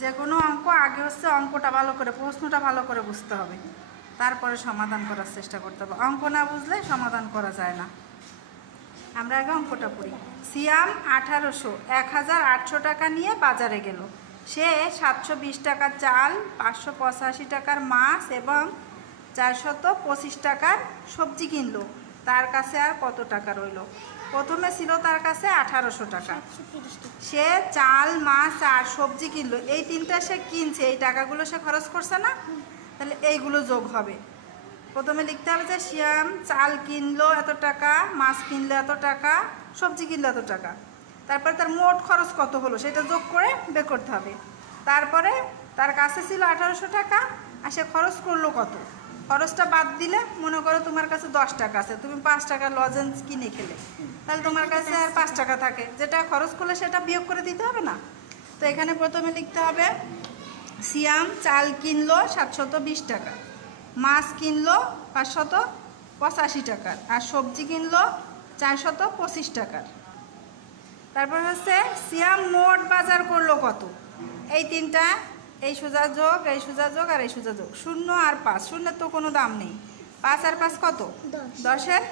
যে কোনো অঙ্ক আগে হচ্ছে অঙ্কটা ভালো করে, প্রশ্নটা ভালো করে বুঝতে হবে, তারপরে সমাধান করার চেষ্টা করতে হবে। অঙ্ক না বুঝলে সমাধান করা যায় না। আমরা আগে অঙ্কটা পড়ি। সিয়াম 1800 টাকা নিয়ে বাজারে গেল। সে 720 টাকার চাল, 585 টাকার মাছ এবং 425 টাকার সবজি কিনলো। তার কাছে আর কত টাকা রইল? প্রথমে ছিল তার কাছে 1800 টাকা। সে চাল, মাছ আর সবজি কিনলো, এই তিনটা সে কিনছে, এই টাকাগুলো সে খরচ করছে না? তাহলে এইগুলো যোগ হবে। প্রথমে লিখতে হবে যে সিয়াম চাল কিনলো এত টাকা, মাছ কিনলো এত টাকা, সবজি কিনলো এত টাকা। তারপরে তার মোট খরচ কত হলো সেটা যোগ করে বের করতে হবে। তারপরে তার কাছে ছিল 1800 টাকা, আর সে খরচ করলো কত? খরচটা বাদ দিলে, মনে করো তোমার কাছে 10 টাকা আছে, তুমি 5 টাকা লজেন্স কিনে খেলে, তাহলে তোমার কাছে আর 5 টাকা থাকে, যেটা খরচ করলে সেটা বিয়োগ করে দিতে হবে না? তো এখানে প্রথমে লিখতে হবে সিয়াম চাল কিনলো 720 টাকা, মাছ কিনলো 585 টাকার, আর সবজি কিনলো 425 টাকার। তারপর হচ্ছে সিয়াম মোট বাজার করলো কত? এই তিনটা, এই সোজা যোগ, এই সোজা যোগ আর এই সোজা যোগ। 0 আর 5, শূন্যের তো কোনো দাম নেই। 5 আর 5 কত? 10-এর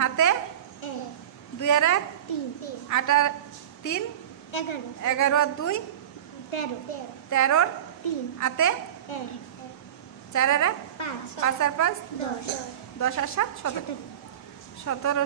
হাতে 2 আর 1 8 আর 3 11 আর 2 13-র হাতে 4 আর 1 5 আর 5 10 আর 7 17।